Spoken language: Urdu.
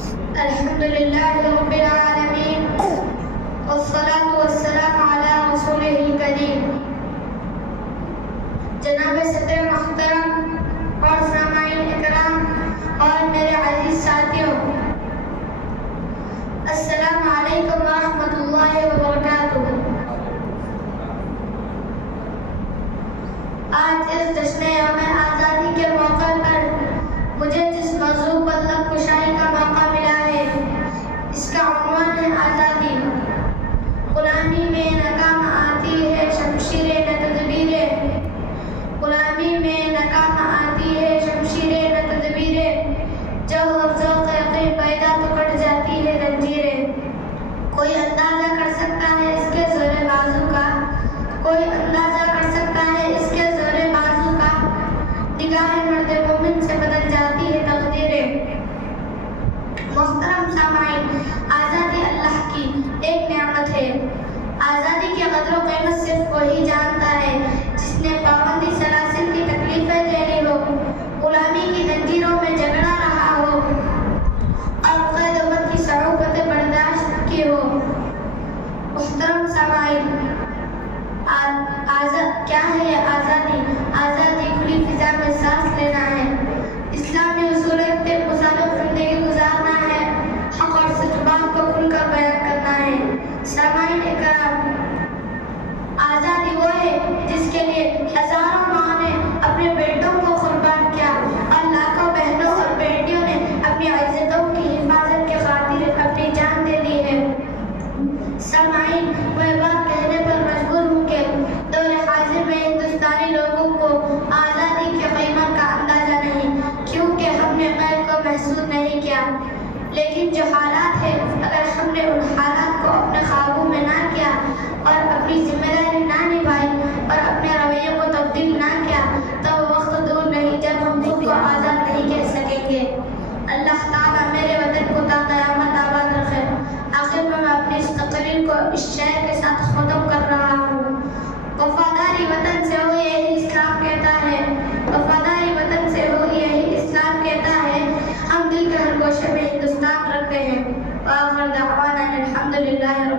الحمد لله رب العالمين والصلاة والسلام على رسوله الكريم. جناب صدر محترم اور سامعین اکرام اور میرے عزیز ساتھیوں، السلام علیکم ورحمۃ اللہ وبرکاتہ. آج اس جشن یوم آزادی کے موقع پر مجھے جس موضوع پر لب کشائی کا موقع ملا ہے، اس کا عنوان ہے آزادی. غلامی میں ناکام آتی ہے شمشیر نہ تدبیریں، غلامی میں ناکام آتی ہے شمشیر نہ تدبیریں، جب اور ذوق یقین پیدا تو کٹ جاتی ہے زنجیریں. کوئی اندازہ کر سکتا ہے اس کے زور بازو کا، کوئی اندازہ کر سکتا ہے اس کے زور بازو کا، نگاہ مرد مومن سے بدل جاتی ہے تقدیریں. محترم سامعین، آزادی اللہ کی ایک نعمت ہے. آزادی کی قدر و قیمت صرف وہی جانتا ہے جس نے پابندی سلاسل کی تکلیفیں جھیلی ہو، غلامی کی زنجیروں میں جگڑا رہا ہو اور قید و بند کی صعوبتیں برداشت کی ہو. محترم سامعین، کیا ہے یہ آزادی؟ آزادی کھلی فضا میں سانس لینا ہے، اسلامی اصولوں کے مطابق زندگی گزارنا ہے، حق اور سچ بات کو کھل کر بیان کرنا ہے. سامعین اکرام، آزادی وہ ہے جس کے لیے ہزاروں ماں نے اپنے بیٹوں کو قربان کیا اور لاکھوں بہنوں اور بیٹیوں نے اپنی عزتوں کی حفاظت کے خاطر اپنی جان دے دی ہے. سامعین، میں بات کہنے پر مجبور ہوں کہ دور حاضر میں ہندوستانی لوگوں کو آزادی کی قیمت کا اندازہ نہیں، کیونکہ ہم نے قید کو محسوس نہیں کیا. لیکن جو حالات ہیں، اگر ہم نے ان حالات کو اپنے قابو میں نہ کیا اور اپنی ذمہ داری نہ نبھائی اور اپنے رویے کو تبدیل نہ کیا تو وہ وقت دور نہیں جب ہم خود کو آزاد نہیں کہہ سکیں گے. اللہ تعالیٰ میرے وطن کو تا قیامت آباد رکھے. آخر میں اپنی اس تقریر کو اس شعر کے ساتھ ختم کر رہا ہوں. وفاداری وطن سے ہو یہی اسلام کہتا ہے، وفاداری وطن سے ہو یہی اسلام کہتا ہے. ہم دل کے ہر گوشے میں ہندوستان رکھتے ہیں. وآخر دعوانا الحمدللہ.